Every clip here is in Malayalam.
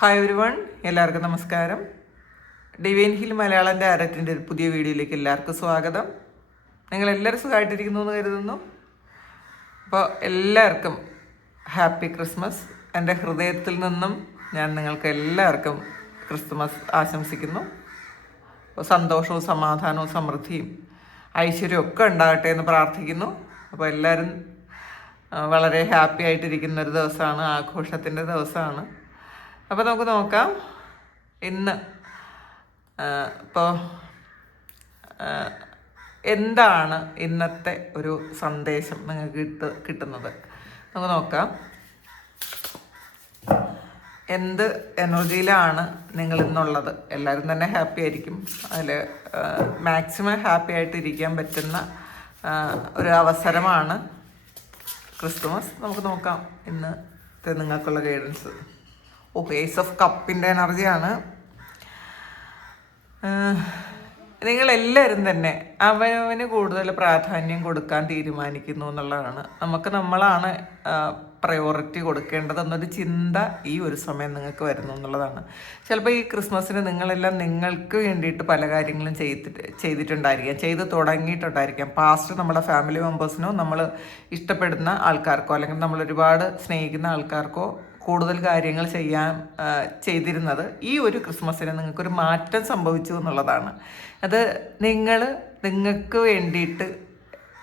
ഹായ് ഒരു വൺ എല്ലാവർക്കും നമസ്കാരം. ഡിവൈൻ ഹിൽ മലയാളം ഡയറക്റ്റിന്റെ ഒരു പുതിയ വീഡിയോയിലേക്ക് എല്ലാവർക്കും സ്വാഗതം. നിങ്ങൾ എല്ലാവരും സുഖമായിട്ടിരിക്കുന്നു എന്ന് കരുതുന്നു. അപ്പോൾ എല്ലാവർക്കും ഹാപ്പി ക്രിസ്മസ് എന്റെ ഹൃദയത്തിൽ നിന്നും ഞാൻ നിങ്ങൾക്ക് എല്ലാവർക്കും ക്രിസ്മസ് ആശംസിക്കുന്നു. സന്തോഷവും സമാധാനവും സമൃദ്ധിയും ഐശ്വര്യവും ഒക്കെ ഉണ്ടാകട്ടെ എന്ന് പ്രാർത്ഥിക്കുന്നു. അപ്പോൾ എല്ലാവരും വളരെ ഹാപ്പി ആയിട്ടിരിക്കുന്ന ഒരു ദിവസമാണ് ആഘോഷത്തിന്റെ ദിവസമാണ്. അപ്പോൾ നമുക്ക് നോക്കാം. ഇന്ന് ഇപ്പോൾ എന്താണ് ഇന്നത്തെ ഒരു സന്ദേശം നിങ്ങൾക്ക് കിട്ട കിട്ടുന്നത്? നമുക്ക് നോക്കാം. എന്ത് എനർജിയിലാണ് നിങ്ങൾ ഇന്നുള്ളത്? എല്ലാവരും തന്നെ ഹാപ്പി ആയിരിക്കും. അതിൽ മാക്സിമം ഹാപ്പി ആയിട്ട് ഇരിക്കാൻ പറ്റുന്ന ഒരു അവസരമാണ് ക്രിസ്തുമസ്. നമുക്ക് നോക്കാം ഇന്നത്തെ നിങ്ങൾക്കുള്ള ഗൈഡൻസ്. ഓ ഏസ് ഓഫ് കപ്പിന്റെ എനർജിയാണ് നിങ്ങളെല്ലാവരും തന്നെ അവനവന് കൂടുതൽ പ്രാധാന്യം കൊടുക്കാൻ തീരുമാനിക്കുന്നു എന്നുള്ളതാണ്. നമുക്ക് നമ്മളാണ് പ്രയോറിറ്റി കൊടുക്കേണ്ടതെന്നൊരു ചിന്ത ഈ ഒരു സമയം നിങ്ങൾക്ക് വരുന്നു എന്നുള്ളതാണ്. ചിലപ്പോൾ ഈ ക്രിസ്മസിന് നിങ്ങളെല്ലാം നിങ്ങൾക്ക് വേണ്ടിയിട്ട് പല കാര്യങ്ങളും ചെയ്തിട്ട് ചെയ്തിട്ടുണ്ടായിരിക്കാം. ചെയ്ത് തുടങ്ങിയിട്ടുണ്ടായിരിക്കാം. പാസ്റ്റ് നമ്മുടെ ഫാമിലി മെമ്പേഴ്സിനോ നമ്മൾ ഇഷ്ടപ്പെടുന്ന ആൾക്കാർക്കോ അല്ലെങ്കിൽ നമ്മൾ ഒരുപാട് സ്നേഹിക്കുന്ന ആൾക്കാർക്കോ കൂടുതൽ കാര്യങ്ങൾ ചെയ്യാൻ ചെയ്തിരുന്നത് ഈ ഒരു ക്രിസ്മസിന് നിങ്ങൾക്കൊരു മാറ്റം സംഭവിച്ചു എന്നുള്ളതാണ്. അത് നിങ്ങൾ നിങ്ങൾക്ക് വേണ്ടിയിട്ട്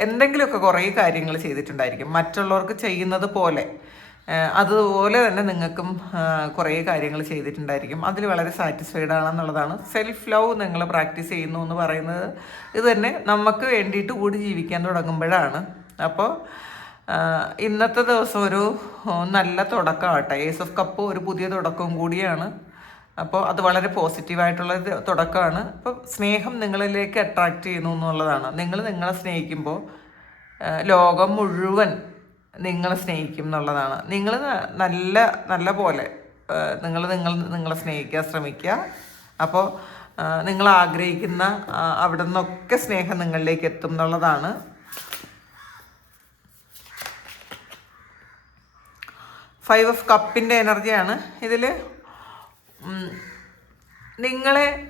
എന്തെങ്കിലുമൊക്കെ കുറേ കാര്യങ്ങൾ ചെയ്തിട്ടുണ്ടായിരിക്കും. മറ്റുള്ളവർക്ക് ചെയ്യുന്നത് പോലെ അതുപോലെ തന്നെ നിങ്ങൾക്കും കുറേ കാര്യങ്ങൾ ചെയ്തിട്ടുണ്ടായിരിക്കും. അതിൽ വളരെ സാറ്റിസ്ഫൈഡ് ആണെന്നുള്ളതാണ്. സെൽഫ് ലവ് നിങ്ങൾ പ്രാക്ടീസ് ചെയ്യുന്നു എന്ന് പറയുന്നത്. ഇത് തന്നെ നമുക്ക് വേണ്ടിയിട്ട് കൂടി ജീവിക്കാൻ തുടങ്ങുമ്പോഴാണ്. അപ്പോൾ ഇന്നത്തെ ദിവസം ഒരു നല്ല തുടക്കമാട്ടെ ഏസ് ഓഫ് കപ്പ് ഒരു പുതിയ തുടക്കവും കൂടിയാണ്. അപ്പോൾ അത് വളരെ പോസിറ്റീവായിട്ടുള്ള തുടക്കമാണ്. അപ്പോൾ സ്നേഹം നിങ്ങളിലേക്ക് അട്രാക്റ്റ് ചെയ്യുന്നു എന്നുള്ളതാണ്. നിങ്ങൾ നിങ്ങളെ സ്നേഹിക്കുമ്പോൾ ലോകം മുഴുവൻ നിങ്ങളെ സ്നേഹിക്കും എന്നുള്ളതാണ്. നിങ്ങൾ നല്ല നല്ല പോലെ നിങ്ങൾ നിങ്ങൾ നിങ്ങളെ സ്നേഹിക്കാൻ ശ്രമിക്കുക. അപ്പോൾ നിങ്ങൾ ആഗ്രഹിക്കുന്ന അവിടെ നിന്നൊക്കെ സ്നേഹം നിങ്ങളിലേക്ക് എത്തും എന്നുള്ളതാണ്. ഫൈവ് ഓഫ് കപ്പിന്റെ എനർജിയാണ് ഇതിൽ നിങ്ങളെ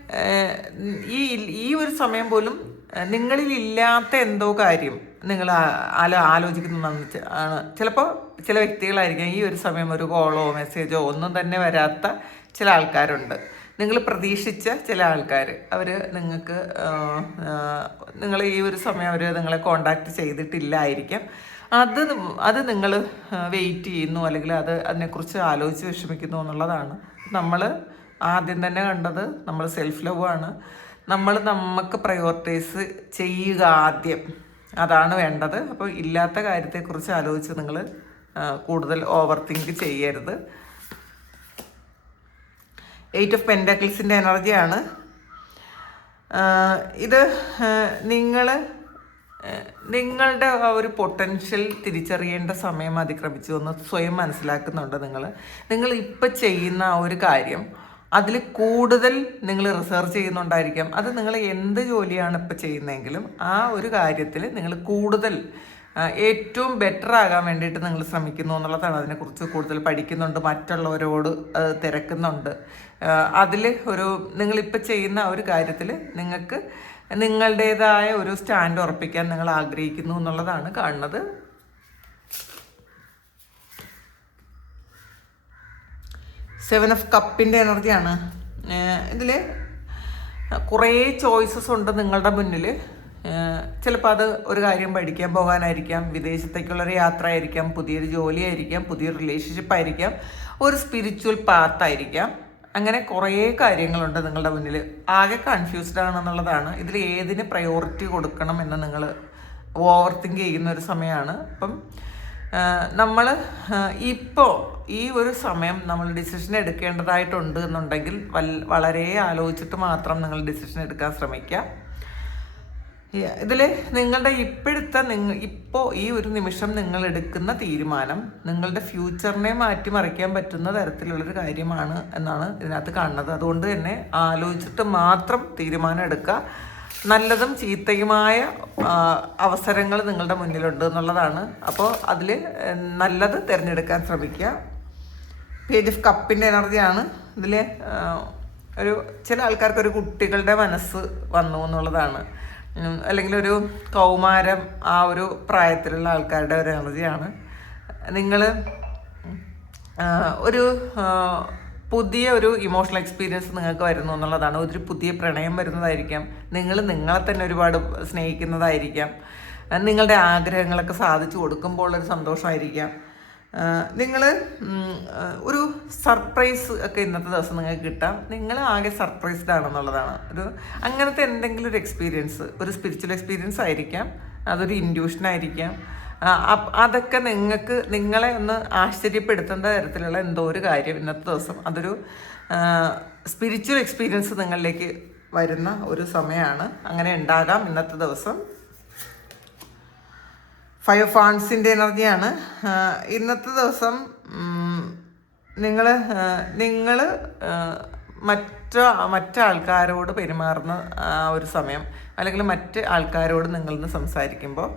ഈ ഈ ഒരു സമയം പോലും നിങ്ങളിൽ ഇല്ലാത്ത എന്തോ കാര്യം നിങ്ങൾ ആലോ ആലോചിക്കുന്നതാണ് ചെ- ആണ്. ചിലപ്പോൾ ചില വ്യക്തികളായിരിക്കും ഈ ഒരു സമയം ഒരു കോളോ മെസ്സേജോ ഒന്നും തന്നെ വരാത്ത ചില ആൾക്കാരുണ്ട്. നിങ്ങൾ പ്രതീക്ഷിച്ച ചില ആൾക്കാർ അവർ നിങ്ങൾക്ക് നിങ്ങൾ ഈ ഒരു സമയം അവർ നിങ്ങളെ കോണ്ടാക്ട് ചെയ്തിട്ടില്ലായിരിക്കാം. അത് അത് നിങ്ങൾ വെയിറ്റ് ചെയ്യുന്നു അല്ലെങ്കിൽ അത് അതിനെക്കുറിച്ച് ആലോചിച്ച് വിഷമിക്കുന്നു എന്നുള്ളതാണ്. നമ്മൾ ആദ്യം തന്നെ കണ്ടത് നമ്മൾ സെൽഫ് ലവ് ആണ്. നമ്മൾ നമുക്ക് പ്രയോറിറ്റൈസ് ചെയ്യുക ആദ്യം. അതാണ് വേണ്ടത്. അപ്പോൾ ഇല്ലാത്ത കാര്യത്തെക്കുറിച്ച് ആലോചിച്ച് നിങ്ങൾ കൂടുതൽ ഓവർ തിങ്ക് ചെയ്യരുത് എയ്റ്റ് ഓഫ് പെൻഡക്കിൾസിന്റെ എനർജിയാണ് ഇത് നിങ്ങൾ നിങ്ങളുടെ ആ ഒരു പൊട്ടൻഷ്യൽ തിരിച്ചറിയേണ്ട സമയം അതിക്രമിച്ചു എന്ന് സ്വയം മനസ്സിലാക്കുന്നുണ്ട് നിങ്ങൾ നിങ്ങൾ ഇപ്പം ചെയ്യുന്ന ആ ഒരു കാര്യം അതിൽ കൂടുതൽ നിങ്ങൾ റിസർച്ച് ചെയ്യുന്നുണ്ടായിരിക്കാം. അത് നിങ്ങൾ എന്ത് ജോലിയാണ് ഇപ്പം ചെയ്യുന്നതെങ്കിലും ആ ഒരു കാര്യത്തിൽ നിങ്ങൾ കൂടുതൽ ഏറ്റവും ബെറ്റർ ആകാൻ വേണ്ടിയിട്ട് നിങ്ങൾ ശ്രമിക്കുന്നു എന്നുള്ളതാണ് അതിനെക്കുറിച്ച് കൂടുതൽ പഠിക്കുന്നുണ്ട് മറ്റുള്ളവരോട് തിരക്കുന്നുണ്ട്. അതിൽ ഒരു നിങ്ങളിപ്പോൾ ചെയ്യുന്ന ഒരു കാര്യത്തിൽ നിങ്ങൾക്ക് നിങ്ങളുടേതായ ഒരു സ്റ്റാൻഡ് ഉറപ്പിക്കാൻ നിങ്ങൾ ആഗ്രഹിക്കുന്നു എന്നുള്ളതാണ് കാണുന്നത്. സെവൻ ഓഫ് കപ്പിന്റെ എനർജിയാണ്. ഇതിൽ കുറേ ചോയ്സസ് ഉണ്ട് നിങ്ങളുടെ മുന്നിൽ ചിലപ്പോൾ അത് ഒരു കാര്യം പഠിക്കാൻ പോകാനായിരിക്കാം വിദേശത്തേക്കുള്ളൊരു യാത്ര ആയിരിക്കാം പുതിയൊരു ജോലിയായിരിക്കാം പുതിയൊരു റിലേഷൻഷിപ്പ് ആയിരിക്കാം ഒരു സ്പിരിച്വൽ പാത്തായിരിക്കാം അങ്ങനെ കുറേ കാര്യങ്ങളുണ്ട് നിങ്ങളുടെ മുന്നിൽ ആകെ കൺഫ്യൂസ്ഡ് ആണെന്നുള്ളതാണ്. ഇതിൽ ഏതിന് പ്രയോറിറ്റി കൊടുക്കണം എന്ന് നിങ്ങൾ ഓവർ തിങ്ക് ചെയ്യുന്ന ഒരു സമയമാണ് അപ്പം നമ്മൾ ഇപ്പോൾ ഈ ഒരു സമയം നമ്മൾ ഡിസിഷൻ എടുക്കേണ്ടതായിട്ടുണ്ട് എന്നുണ്ടെങ്കിൽ വളരെ ആലോചിച്ചിട്ട് മാത്രം നിങ്ങൾ ഡിസിഷൻ എടുക്കാൻ ശ്രമിക്കുക. ഇതിൽ നിങ്ങളുടെ ഇപ്പോഴത്തെ നിങ്ങൾ ഇപ്പോൾ ഈ ഒരു നിമിഷം നിങ്ങൾ എടുക്കുന്ന തീരുമാനം നിങ്ങളുടെ ഫ്യൂച്ചറിനെ മാറ്റിമറിക്കാൻ പറ്റുന്ന തരത്തിലുള്ളൊരു കാര്യമാണ് എന്നാണ് ഇതിനകത്ത് കാണുന്നത്. അതുകൊണ്ട് തന്നെ ആലോചിച്ചിട്ട് മാത്രം തീരുമാനം എടുക്കുക നല്ലതും ചീത്തയുമായ അവസരങ്ങൾ നിങ്ങളുടെ മുന്നിലുണ്ട് എന്നുള്ളതാണ്. അപ്പോൾ അതിൽ നല്ലത് തിരഞ്ഞെടുക്കാൻ ശ്രമിക്കുക പേജ് ഓഫ് കപ്പിന്റെ എനർജിയാണ് ഇതിൽ ഒരു ചില ആൾക്കാർക്ക് ഒരു കുട്ടികളുടെ മനസ്സ് വന്നു എന്നുള്ളതാണ്. അല്ലെങ്കിൽ ഒരു കൗമാരം ആ ഒരു പ്രായത്തിലുള്ള ആൾക്കാരുടെ ഒരു എനർജിയാണ്. നിങ്ങൾ ഒരു പുതിയ ഒരു ഇമോഷണൽ എക്സ്പീരിയൻസ് നിങ്ങൾക്ക് വരുന്നു എന്നുള്ളതാണ്. ഒരു പുതിയ പ്രണയം വരുന്നതായിരിക്കാം. നിങ്ങൾ നിങ്ങളെ തന്നെ ഒരുപാട് സ്നേഹിക്കുന്നതായിരിക്കാം. നിങ്ങളുടെ ആഗ്രഹങ്ങളൊക്കെ സാധിച്ചു കൊടുക്കുമ്പോൾ ഒരു സന്തോഷമായിരിക്കാം. നിങ്ങൾ ഒരു സർപ്രൈസ് ഒക്കെ ഇന്നത്തെ ദിവസം നിങ്ങൾക്ക് കിട്ടാം. നിങ്ങൾ ആകെ സർപ്രൈസ്ഡ് ആണെന്നുള്ളതാണ്. ഒരു അങ്ങനത്തെ എന്തെങ്കിലും ഒരു എക്സ്പീരിയൻസ് ഒരു സ്പിരിച്വൽ എക്സ്പീരിയൻസ് ആയിരിക്കാം. അതൊരു ഇൻഡ്യൂഷൻ ആയിരിക്കാം. അതൊക്കെ നിങ്ങൾക്ക് നിങ്ങളെ ഒന്ന് ആശ്ചര്യപ്പെടുത്തേണ്ട തരത്തിലുള്ള എന്തോ ഒരു കാര്യം ഇന്നത്തെ ദിവസം. അതൊരു സ്പിരിച്വൽ എക്സ്പീരിയൻസ് നിങ്ങളിലേക്ക് വരുന്ന ഒരു സമയമാണ്. അങ്ങനെ ഉണ്ടാകാം ഇന്നത്തെ ദിവസം. ഫൈവ് ഫാൺസിന്റെ എനർജിയാണ്. ഇന്നത്തെ ദിവസം നിങ്ങൾ നിങ്ങൾ മറ്റ മറ്റാൾക്കാരോട് പെരുമാറുന്ന ഒരു സമയം അല്ലെങ്കിൽ മറ്റ് ആൾക്കാരോട് നിങ്ങളിന്ന് സംസാരിക്കുമ്പോൾ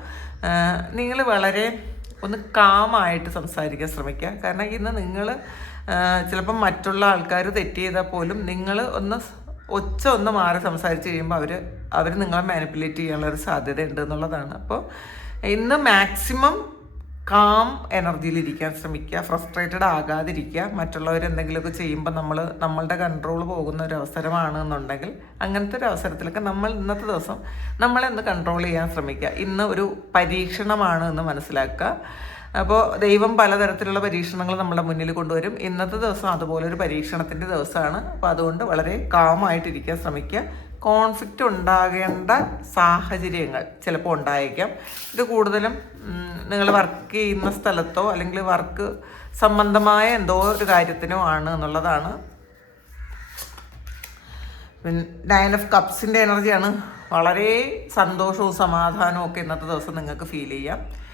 നിങ്ങൾ വളരെ ഒന്ന് കാമായിട്ട് സംസാരിക്കാൻ ശ്രമിക്കുക. കാരണം ഇന്ന് നിങ്ങൾ ചിലപ്പം മറ്റുള്ള ആൾക്കാർ തെറ്റ് ചെയ്താൽ പോലും നിങ്ങൾ ഒന്ന് ഒച്ച ഒന്ന് മാറി സംസാരിച്ച് കഴിയുമ്പോൾ അവർ അവർ നിങ്ങളെ മാനിപ്പുലേറ്റ് ചെയ്യാനുള്ള ഒരു സാധ്യത ഉണ്ട് എന്നുള്ളതാണ്. അപ്പോൾ ഇന്ന് മാക്സിമം കാം എനർജിയിൽ ഇരിക്കാൻ ശ്രമിക്കുക ഫ്രസ്ട്രേറ്റഡ് ആകാതിരിക്കുക. മറ്റുള്ളവർ എന്തെങ്കിലുമൊക്കെ ചെയ്യുമ്പോൾ നമ്മൾ നമ്മളുടെ കൺട്രോൾ പോകുന്ന ഒരു അവസരമാണ് എന്നുണ്ടെങ്കിൽ അങ്ങനത്തെ ഒരു അവസരത്തിലൊക്കെ നമ്മൾ ഇന്നത്തെ ദിവസം നമ്മളെന്ന് കൺട്രോൾ ചെയ്യാൻ ശ്രമിക്കുക. ഇന്ന് ഒരു പരീക്ഷണമാണ് എന്ന് മനസ്സിലാക്കുക. അപ്പോൾ ദൈവം പലതരത്തിലുള്ള പരീക്ഷണങ്ങൾ നമ്മുടെ മുന്നിൽ കൊണ്ടുവരും. ഇന്നത്തെ ദിവസം അതുപോലെ ഒരു പരീക്ഷണത്തിന്റെ ദിവസമാണ്. അപ്പോൾ അതുകൊണ്ട് വളരെ കാമായിട്ടിരിക്കാൻ ശ്രമിക്കുക. കോൺഫ്ലിക്റ്റ് ഉണ്ടാകേണ്ട സാഹചര്യങ്ങൾ ചിലപ്പോൾ ഉണ്ടായേക്കാം. ഇത് കൂടുതലും നിങ്ങൾ വർക്ക് ചെയ്യുന്ന സ്ഥലത്തോ അല്ലെങ്കിൽ വർക്ക് സംബന്ധമായ എന്തോ ഒരു കാര്യത്തിനോ ആണ് എന്നുള്ളതാണ്. നയൻ ഓഫ് കപ്സിന്റെ എനർജിയാണ് വളരെ സന്തോഷവും സമാധാനവും ഒക്കെ ഇന്നത്തെ ദിവസം നിങ്ങൾക്ക് ഫീൽ ചെയ്യാം.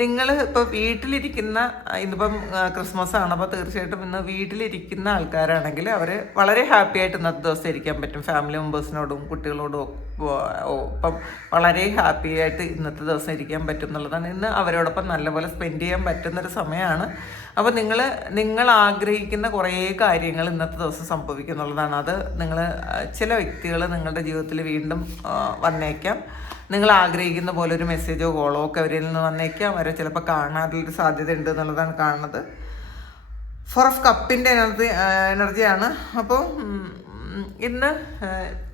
നിങ്ങൾ ഇപ്പോൾ വീട്ടിലിരിക്കുന്ന ഇന്നിപ്പം ക്രിസ്മസ് ആണ് അപ്പോൾ തീർച്ചയായിട്ടും ഇന്ന് വീട്ടിലിരിക്കുന്ന ആൾക്കാരാണെങ്കിൽ അവർ വളരെ ഹാപ്പി ആയിട്ട് ഇന്നത്തെ ദിവസം ഇരിക്കാൻ പറ്റും. ഫാമിലി മെമ്പേഴ്സിനോടും കുട്ടികളോടും ഒപ്പം വളരെ ഹാപ്പി ആയിട്ട് ഇന്നത്തെ ദിവസം ഇരിക്കാൻ പറ്റും എന്നുള്ളതാണ്. ഇന്ന് അവരോടൊപ്പം നല്ലപോലെ സ്പെൻഡ് ചെയ്യാൻ പറ്റുന്നൊരു സമയമാണ്. അപ്പോൾ നിങ്ങൾ നിങ്ങൾ ആഗ്രഹിക്കുന്ന കുറേ കാര്യങ്ങൾ ഇന്നത്തെ ദിവസം സംഭവിക്കും എന്നുള്ളതാണ്. അത് നിങ്ങൾ ചില വ്യക്തികൾ നിങ്ങളുടെ ജീവിതത്തിൽ വീണ്ടും വന്നേക്കാം. നിങ്ങൾ ആഗ്രഹിക്കുന്ന പോലെ ഒരു മെസ്സേജോ കോളോ ഒക്കെ അവരിൽ നിന്ന് വന്നേക്കാം. അവരെ ചിലപ്പോൾ കാണാനുള്ളൊരു സാധ്യത ഉണ്ട് എന്നുള്ളതാണ് കാണുന്നത്. ഫോർ ഓഫ് കപ്പിന്റെ എനർജി എനർജിയാണ് അപ്പോൾ ഇന്ന്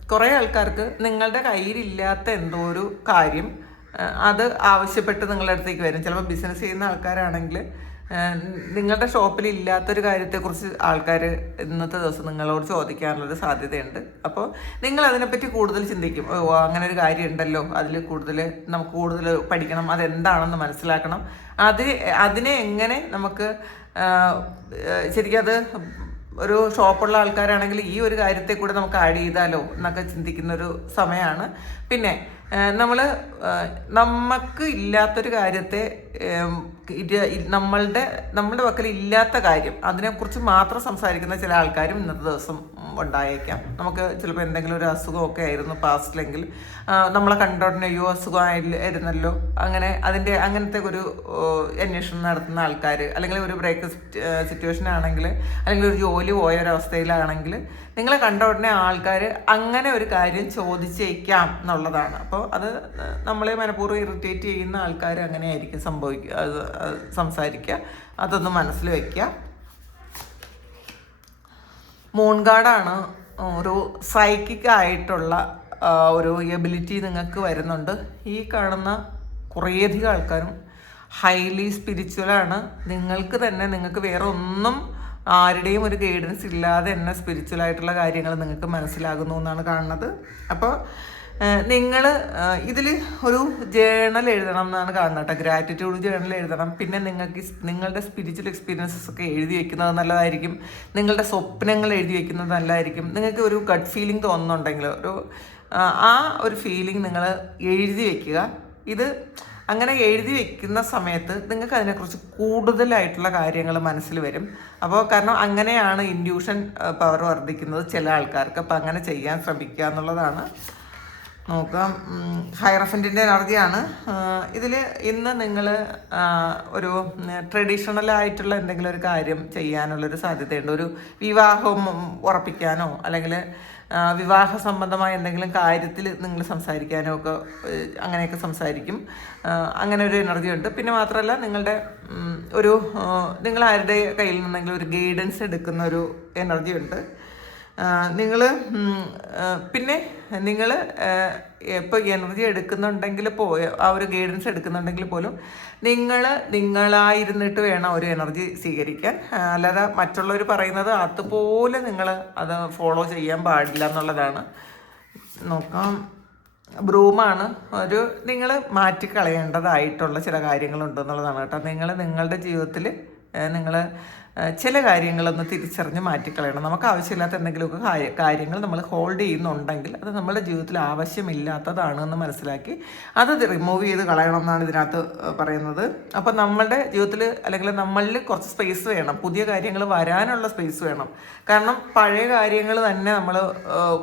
കുറേ ആൾക്കാർക്ക് നിങ്ങളുടെ കയ്യിലില്ലാത്ത എന്തോ ഒരു കാര്യം അത് ആവശ്യപ്പെട്ട് നിങ്ങളുടെ അടുത്തേക്ക് വരും. ചിലപ്പോൾ ബിസിനസ് ചെയ്യുന്ന ആൾക്കാരാണെങ്കിൽ നിങ്ങളുടെ ഷോപ്പിൽ ഇല്ലാത്തൊരു കാര്യത്തെക്കുറിച്ച് ആൾക്കാർ ഇന്നത്തെ ദിവസം നിങ്ങളോട് ചോദിക്കാനുള്ളൊരു സാധ്യതയുണ്ട്. അപ്പോൾ നിങ്ങൾ അതിനെപ്പറ്റി കൂടുതൽ ചിന്തിക്കും. ഓ അങ്ങനെ ഒരു കാര്യം ഉണ്ടല്ലോ. അതിൽ കൂടുതൽ നമുക്ക് കൂടുതൽ പഠിക്കണം. അതെന്താണെന്ന് മനസ്സിലാക്കണം. അത് അതിനെ എങ്ങനെ നമുക്ക് ശരിക്കും അത് ഒരു ഷോപ്പുള്ള ആൾക്കാരാണെങ്കിൽ ഈ ഒരു കാര്യത്തെ കൂടെ നമുക്ക് ആഡ് ചെയ്താലോ എന്നൊക്കെ ചിന്തിക്കുന്ന ഒരു സമയമാണ്. പിന്നെ നമ്മൾ നമുക്ക് ഇല്ലാത്തൊരു കാര്യത്തെ നമ്മളുടെ നമ്മുടെ പക്കൽ ഇല്ലാത്ത കാര്യം അതിനെക്കുറിച്ച് മാത്രം സംസാരിക്കുന്ന ചില ആൾക്കാരും ഇന്നത്തെ ദിവസം ഉണ്ടായേക്കാം. നമുക്ക് ചിലപ്പോൾ എന്തെങ്കിലും ഒരു അസുഖമൊക്കെ ആയിരുന്നു പാസ്റ്റിലെങ്കിൽ നമ്മളെ കണ്ടോടനെ അയ്യോ അസുഖമായിരുന്നല്ലോ അങ്ങനെ അതിന്റെ അങ്ങനത്തെ ഒരു അന്വേഷണം നടത്തുന്ന ആൾക്കാർ അല്ലെങ്കിൽ ഒരു ബ്രേക്ക് സിറ്റുവേഷൻ ആണെങ്കിൽ അല്ലെങ്കിൽ ഒരു ജോലി പോയ ഒരവസ്ഥയിലാണെങ്കിൽ നിങ്ങളെ കണ്ട ഉടനെ ആൾക്കാർ അങ്ങനെ ഒരു കാര്യം ചോദിച്ചേക്കാം എന്നുള്ളതാണ്. അപ്പോൾ അത് നമ്മളെ മനഃപൂർവം ഇറിറ്റേറ്റ് ചെയ്യുന്ന ആൾക്കാർ അങ്ങനെ അങ്ങനെയായിരിക്കും സംഭവിക്കുക അത് സംസാരിക്കുക അതൊന്ന് മനസ്സിൽ വയ്ക്കുക മൂൺ ഗാർഡാണ് ഒരു സൈക്കിക് ആയിട്ടുള്ള ഒരു എബിലിറ്റി നിങ്ങൾക്ക് വരുന്നുണ്ട്. ഈ കാണുന്ന കുറേയധികം ആൾക്കാരും ഹൈലി സ്പിരിച്വലാണ് നിങ്ങൾക്ക് തന്നെ നിങ്ങൾക്ക് വേറെ ഒന്നും ആരുടെയും ഒരു ഗൈഡൻസ് ഇല്ലാതെ തന്നെ സ്പിരിച്വൽ ആയിട്ടുള്ള കാര്യങ്ങൾ നിങ്ങൾക്ക് മനസ്സിലാകുന്നു എന്നാണ് കാണുന്നത്. അപ്പോൾ നിങ്ങൾ ഇതിൽ ഒരു ജേണൽ എഴുതണം എന്നാണ് കാണുന്നത് കേട്ടോ. ഗ്രാറ്റിറ്റ്യൂഡ് ജേണൽ എഴുതണം. പിന്നെ നിങ്ങൾക്ക് നിങ്ങളുടെ സ്പിരിച്വൽ എക്സ്പീരിയൻസസ് ഒക്കെ എഴുതി വെക്കുന്നത് നല്ലതായിരിക്കും. നിങ്ങളുടെ സ്വപ്നങ്ങൾ എഴുതി വെക്കുന്നത് നല്ലതായിരിക്കും. നിങ്ങൾക്ക് ഒരു ഗഡ് ഫീലിംഗ് തോന്നുന്നുണ്ടെങ്കിൽ ഒരു ആ, ഒരു ഫീലിംഗ് നിങ്ങൾ എഴുതി വെക്കുക. ഇത് അങ്ങനെ എഴുതി വെക്കുന്ന സമയത്ത് നിങ്ങൾക്ക് അതിനെക്കുറിച്ച് കൂടുതലായിട്ടുള്ള കാര്യങ്ങൾ മനസ്സിൽ വരും. അപ്പോൾ കാരണം അങ്ങനെയാണ് ഇൻഡ്യൂഷൻ പവർ വർദ്ധിക്കുന്നത് ചില ആൾക്കാർക്ക്. അപ്പോൾ അങ്ങനെ ചെയ്യാൻ ശ്രമിക്കുക എന്നുള്ളതാണ്. നോക്കാം. ഹൈറഫന്റിന്റെ എനർജിയാണ്. ഇതിൽ ഇന്ന് നിങ്ങൾ ഒരു ട്രഡീഷണൽ ആയിട്ടുള്ള എന്തെങ്കിലും ഒരു കാര്യം ചെയ്യാനുള്ളൊരു സാധ്യതയുണ്ട്. ഒരു വിവാഹം ഉറപ്പിക്കാനോ അല്ലെങ്കിൽ വിവാഹ സംബന്ധമായ എന്തെങ്കിലും കാര്യത്തിൽ നിങ്ങൾ സംസാരിക്കാനോ ഒക്കെ അങ്ങനെയൊക്കെ സംസാരിക്കും. അങ്ങനെ ഒരു എനർജി ഉണ്ട്. പിന്നെ മാത്രമല്ല നിങ്ങളുടെ ഒരു നിങ്ങൾ ആരുടെ കയ്യിൽ നിന്നെങ്കിലും ഒരു ഗൈഡൻസ് എടുക്കുന്ന ഒരു എനർജി ഉണ്ട്. നിങ്ങൾ പിന്നെ നിങ്ങൾ ഇപ്പോൾ എനർജി എടുക്കുന്നുണ്ടെങ്കിൽ പോ ആ ഒരു ഗൈഡൻസ് എടുക്കുന്നുണ്ടെങ്കിൽ പോലും നിങ്ങൾ നിങ്ങളായിരുന്നിട്ട് വേണം ഒരു എനർജി സ്വീകരിക്കാൻ. അല്ലാതെ മറ്റുള്ളവർ പറയുന്നത് അതുപോലെ നിങ്ങൾ അത് ഫോളോ ചെയ്യാൻ പാടില്ല എന്നുള്ളതാണ്. നോക്കാം. ബ്രൂമാണ് ഒരു നിങ്ങൾ മാറ്റിക്കളയേണ്ടതായിട്ടുള്ള ചില കാര്യങ്ങളുണ്ട് എന്നുള്ളതാണ് കേട്ടോ. നിങ്ങൾ നിങ്ങളുടെ ജീവിതത്തിൽ നിങ്ങൾ ചില കാര്യങ്ങളൊന്ന് തിരിച്ചറിഞ്ഞ് മാറ്റിക്കളയണം. നമുക്ക് ആവശ്യമില്ലാത്ത എന്തെങ്കിലുമൊക്കെ കാര്യ കാര്യങ്ങൾ നമ്മൾ ഹോൾഡ് ചെയ്യുന്നുണ്ടെങ്കിൽ അത് നമ്മുടെ ജീവിതത്തിൽ ആവശ്യമില്ലാത്തതാണ് എന്ന് മനസ്സിലാക്കി അത് റിമൂവ് ചെയ്ത് കളയണം എന്നാണ് ഇതിനകത്ത് പറയുന്നത്. അപ്പം നമ്മളുടെ ജീവിതത്തിൽ അല്ലെങ്കിൽ നമ്മളിൽ കുറച്ച് സ്പേസ് വേണം. പുതിയ കാര്യങ്ങൾ വരാനുള്ള സ്പേസ് വേണം. കാരണം പഴയ കാര്യങ്ങൾ തന്നെ നമ്മൾ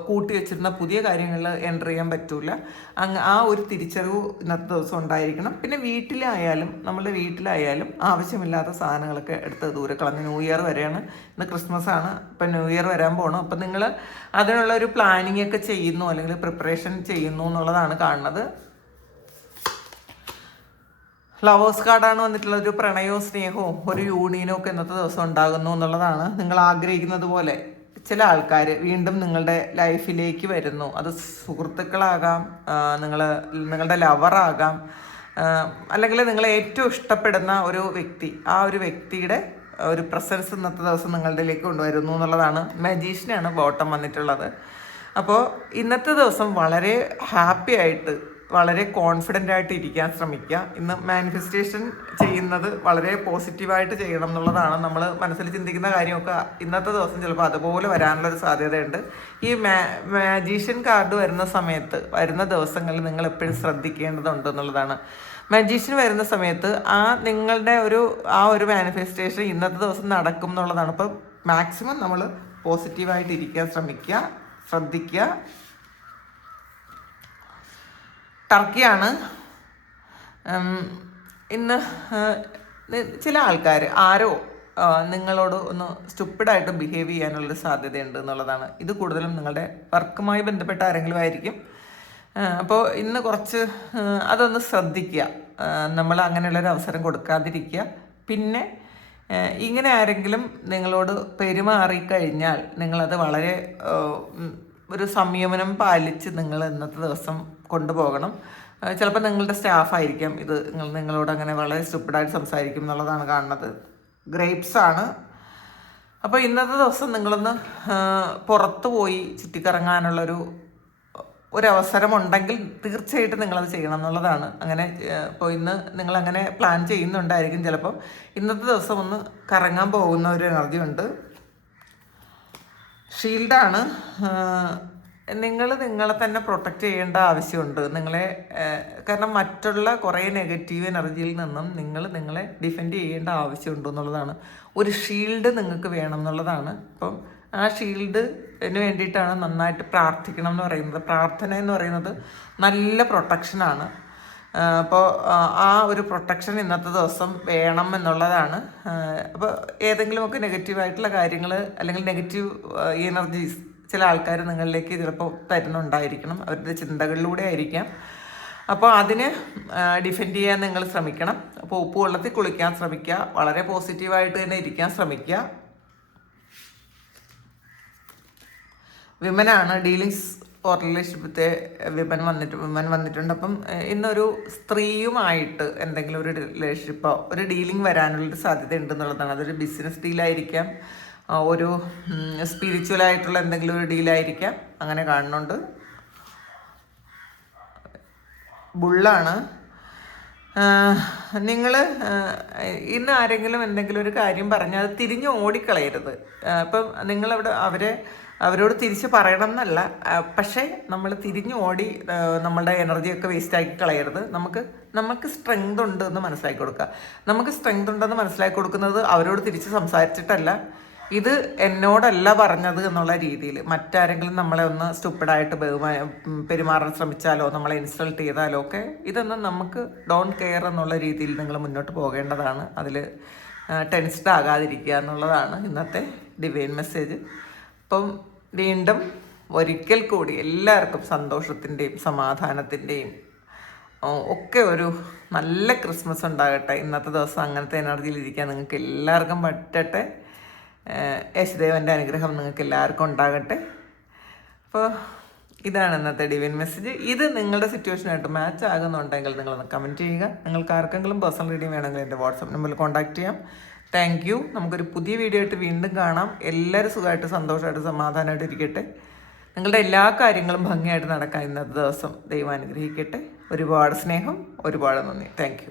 കൂട്ടി വെച്ചിരുന്ന പുതിയ കാര്യങ്ങളിൽ എന്റർ ചെയ്യാൻ പറ്റൂല. അങ്ങ് ആ ഒരു തിരിച്ചറിവ് ഇന്നത്തെ ദിവസം ഉണ്ടായിരിക്കണം. പിന്നെ വീട്ടിലായാലും നമ്മളുടെ വീട്ടിലായാലും ആവശ്യമില്ലാത്ത സാധനങ്ങളൊക്കെ എടുത്ത് ദൂരെ കളഞ്ഞ് ന്യൂ ഇയർ വരെയാണ്. ഇന്ന് ക്രിസ്മസ് ആണ്. ഇപ്പം ന്യൂ ഇയർ വരാൻ പോകണം അപ്പം നിങ്ങൾ അതിനുള്ള ഒരു പ്ലാനിങ് ഒക്കെ ചെയ്യുന്നു അല്ലെങ്കിൽ പ്രിപ്പറേഷൻ ചെയ്യുന്നു എന്നുള്ളതാണ് കാണുന്നത്. ലവേഴ്സ് കാർഡാണ് വന്നിട്ടുള്ള ഒരു പ്രണയവും സ്നേഹവും ഒരു യൂണിയനും ഒക്കെ ഇന്നത്തെ ദിവസം ഉണ്ടാകുന്നു എന്നുള്ളതാണ് നിങ്ങൾ ആഗ്രഹിക്കുന്നത് പോലെ. ചില ആൾക്കാർ വീണ്ടും നിങ്ങളുടെ ലൈഫിലേക്ക് വരുന്നു. അത് സുഹൃത്തുക്കളാകാം നിങ്ങൾ നിങ്ങളുടെ ലവറാകാം അല്ലെങ്കിൽ നിങ്ങൾ ഏറ്റവും ഇഷ്ടപ്പെടുന്ന ഒരു വ്യക്തി ആ ഒരു വ്യക്തിയുടെ ഒരു പ്രസൻസ് ഇന്നത്തെ ദിവസം നിങ്ങളുടെയിലേക്ക് കൊണ്ടുവരുന്നു എന്നുള്ളതാണ്. മജീഷ്യനാണ് ബോട്ടം വന്നിട്ടുള്ളത്. അപ്പോൾ ഇന്നത്തെ ദിവസം വളരെ ഹാപ്പി ആയിട്ട് വളരെ കോൺഫിഡന്റ് ആയിട്ട് ഇരിക്കാൻ ശ്രമിക്കുക. ഇന്ന് മാനിഫെസ്റ്റേഷൻ ചെയ്യുന്നത് വളരെ പോസിറ്റീവായിട്ട് ചെയ്യണം എന്നുള്ളതാണ് നമ്മൾ മനസ്സിൽ ചിന്തിക്കുന്ന കാര്യമൊക്കെ. ഇന്നത്തെ ദിവസം ചിലപ്പോൾ അതുപോലെ വരാനുള്ളൊരു സാധ്യതയുണ്ട്. ഈ മാജീഷ്യൻ കാർഡ് വരുന്ന സമയത്ത് വരുന്ന ദിവസങ്ങളിൽ നിങ്ങൾ എപ്പോഴും ശ്രദ്ധിക്കേണ്ടതുണ്ട് എന്നുള്ളതാണ്. മാജീഷ്യൻ വരുന്ന സമയത്ത് ആ നിങ്ങളുടെ ഒരു ആ ഒരു മാനിഫെസ്റ്റേഷൻ ഇന്നത്തെ ദിവസം നടക്കും എന്നുള്ളതാണ്. അപ്പം മാക്സിമം നമ്മൾ പോസിറ്റീവായിട്ട് ഇരിക്കാൻ ശ്രമിക്കുക ശ്രദ്ധിക്കുക. ടർക്കിയാണ് ഇന്ന് ചില ആൾക്കാർ ആരോ നിങ്ങളോട് ഒന്ന് സ്റ്റുപ്പിഡായിട്ട് ബിഹേവ് ചെയ്യാനുള്ളൊരു സാധ്യതയുണ്ട് എന്നുള്ളതാണ്. ഇത് കൂടുതലും നിങ്ങളുടെ വർക്കുമായി ബന്ധപ്പെട്ട ആരെങ്കിലും ആയിരിക്കും. അപ്പോൾ ഇന്ന് കുറച്ച് അതൊന്ന് ശ്രദ്ധിക്കുക. നമ്മൾ അങ്ങനെയുള്ളൊരു അവസരം കൊടുക്കാതിരിക്കുക. പിന്നെ ഇങ്ങനെ ആരെങ്കിലും നിങ്ങളോട് പെരുമാറിക്കഴിഞ്ഞാൽ നിങ്ങളത് വളരെ ഒരു സംയമനം പാലിച്ച് നിങ്ങൾ ഇന്നത്തെ ദിവസം കൊണ്ടുപോകണം. ചിലപ്പോൾ നിങ്ങളുടെ സ്റ്റാഫായിരിക്കാം ഇത് നിങ്ങൾ നിങ്ങളോട് അങ്ങനെ വളരെ സ്റ്റുപ്പിഡായിട്ട് സംസാരിക്കും എന്നുള്ളതാണ് കാണുന്നത്. ഗ്രേപ്സ് ആണ്. അപ്പോൾ ഇന്നത്തെ ദിവസം നിങ്ങളൊന്ന് പുറത്ത് പോയി ചുറ്റിക്കറങ്ങാനുള്ളൊരു ഒരവസരം ഉണ്ടെങ്കിൽ തീർച്ചയായിട്ടും നിങ്ങളത് ചെയ്യണം എന്നുള്ളതാണ്. അങ്ങനെ ഇപ്പോൾ ഇന്ന് നിങ്ങൾ അങ്ങനെ പ്ലാൻ ചെയ്യുന്നുണ്ടായിരിക്കും ചിലപ്പം. ഇന്നത്തെ ദിവസം ഒന്ന് കറങ്ങാൻ പോകുന്ന ഒരു എനർജി ഉണ്ട്. ഷീൽഡാണ് നിങ്ങൾ നിങ്ങളെ തന്നെ പ്രൊട്ടക്റ്റ് ചെയ്യേണ്ട ആവശ്യമുണ്ട്. നിങ്ങളെ കാരണം മറ്റുള്ള കുറേ നെഗറ്റീവ് എനർജിയിൽ നിന്നും നിങ്ങൾ നിങ്ങളെ ഡിഫെൻഡ് ചെയ്യേണ്ട ആവശ്യമുണ്ട് എന്നുള്ളതാണ്. ഒരു ഷീൽഡ് നിങ്ങൾക്ക് വേണം എന്നുള്ളതാണ്. അപ്പം ആ ഷീൽഡിന് വേണ്ടിയിട്ടാണ് നന്നായിട്ട് പ്രാർത്ഥിക്കണം എന്ന് പറയുന്നത്. പ്രാർത്ഥന എന്ന് പറയുന്നത് നല്ല പ്രൊട്ടക്ഷനാണ് അപ്പോൾ ആ ഒരു പ്രൊട്ടക്ഷൻ ഇന്നത്തെ ദിവസം വേണം എന്നുള്ളതാണ്. അപ്പോൾ ഏതെങ്കിലുമൊക്കെ നെഗറ്റീവായിട്ടുള്ള കാര്യങ്ങൾ അല്ലെങ്കിൽ നെഗറ്റീവ് എനർജീസ് ചില ആൾക്കാർ നിങ്ങളിലേക്ക് ചിലപ്പോൾ തരുന്നുണ്ടായിരിക്കണം. അവരുടെ ചിന്തകളിലൂടെ ആയിരിക്കാം. അപ്പോൾ അതിനെ ഡിഫെൻഡ് ചെയ്യാൻ നിങ്ങൾ ശ്രമിക്കണം. അപ്പോൾ ഉപ്പ് വെള്ളത്തിൽ കുളിക്കാൻ ശ്രമിക്കുക. വളരെ പോസിറ്റീവായിട്ട് തന്നെ ഇരിക്കാൻ ശ്രമിക്കുക. വിമനാണ് ഡീലിങ്സ് ഓർ റിലേഷൻഷിപ്പത്തെ വിമൻ വന്നിട്ട് വിമൻ വന്നിട്ടുണ്ട്. അപ്പം ഇന്നൊരു സ്ത്രീയുമായിട്ട് എന്തെങ്കിലും ഒരു റിലേഷൻഷിപ്പോ ഒരു ഡീലിംഗ് വരാനുള്ളൊരു സാധ്യത ഉണ്ടെന്നുള്ളതാണ് അതൊരു ബിസിനസ് ഡീലായിരിക്കാം ഒരു സ്പിരിച്വൽ ആയിട്ടുള്ള എന്തെങ്കിലും ഒരു ഡീലായിരിക്കാം അങ്ങനെ കാണുന്നുണ്ട്. ബുള്ളാണ്. നിങ്ങൾ ഇന്ന് ആരെങ്കിലും എന്തെങ്കിലും ഒരു കാര്യം പറഞ്ഞാൽ അത് തിരിഞ്ഞ് ഓടിക്കളയരുത്. അപ്പം നിങ്ങളവിടെ അവരെ അവരോട് തിരിച്ച് പറയണം എന്നല്ല പക്ഷേ നമ്മൾ തിരിഞ്ഞു ഓടി നമ്മളുടെ എനർജിയൊക്കെ വേസ്റ്റ് ആക്കി കളയരുത്. നമുക്ക് നമുക്ക് സ്ട്രെങ്ത് ഉണ്ട് എന്ന് മനസ്സിലാക്കി കൊടുക്കുക. നമുക്ക് സ്ട്രെങ്ത് ഉണ്ടെന്ന് മനസ്സിലാക്കി കൊടുക്കുന്നത് അവരോട് തിരിച്ച് സംസാരിച്ചിട്ടല്ല. ഇത് എന്നോടല്ല പറഞ്ഞത് എന്നുള്ള രീതിയിൽ. മറ്റാരെങ്കിലും നമ്മളെ ഒന്ന് സ്റ്റുപ്പിഡായിട്ട് പെരുമാറാൻ ശ്രമിച്ചാലോ നമ്മളെ ഇൻസൾട്ട് ചെയ്താലോ ഒക്കെ ഇതൊന്നും നമുക്ക് ഡോണ്ട് കെയർ എന്നുള്ള രീതിയിൽ നിങ്ങൾ മുന്നോട്ട് പോകേണ്ടതാണ്. അതിൽ ടെൻസ്ഡ് ആകാതിരിക്കുക എന്നുള്ളതാണ് ഇന്നത്തെ ഡിവൈൻ മെസ്സേജ് അപ്പം വീണ്ടും ഒരിക്കൽ കൂടി എല്ലാവർക്കും സന്തോഷത്തിന്റെയും സമാധാനത്തിന്റെയും ഒക്കെ ഒരു നല്ല ക്രിസ്മസ് ഉണ്ടാകട്ടെ. ഇന്നത്തെ ദിവസം അങ്ങനത്തെ എനർജിയിൽ ഇരിക്കാൻ നിങ്ങൾക്ക് എല്ലാവർക്കും പറ്റട്ടെ. യേശുദേവന്റെ അനുഗ്രഹം നിങ്ങൾക്ക് എല്ലാവർക്കും ഉണ്ടാകട്ടെ. അപ്പോൾ ഇതാണ് ഇന്നത്തെ ഡിവിൻ മെസ്സേജ് ഇത് നിങ്ങളുടെ സിറ്റുവേഷനായിട്ട് മാച്ച് ആകുന്നുണ്ടെങ്കിൽ നിങ്ങളൊന്ന് കമന്റ് ചെയ്യുക. നിങ്ങൾക്ക് ആർക്കെങ്കിലും പേഴ്സണൽ റീഡിങ് വേണമെങ്കിൽ എന്റെ വാട്സപ്പ് നമ്പറിൽ കോൺടാക്ട് ചെയ്യാം. താങ്ക് യു നമുക്കൊരു പുതിയ വീഡിയോ ആയിട്ട് വീണ്ടും കാണാം. എല്ലാവരും സുഖമായിട്ട് സന്തോഷമായിട്ട് സമാധാനമായിട്ട് ഇരിക്കട്ടെ. നിങ്ങളുടെ എല്ലാ കാര്യങ്ങളും ഭംഗിയായിട്ട് നടക്കാൻ ഇന്നത്തെ ദിവസം ദൈവം അനുഗ്രഹിക്കട്ടെ. ഒരുപാട് സ്നേഹം ഒരുപാട് നന്ദി. താങ്ക്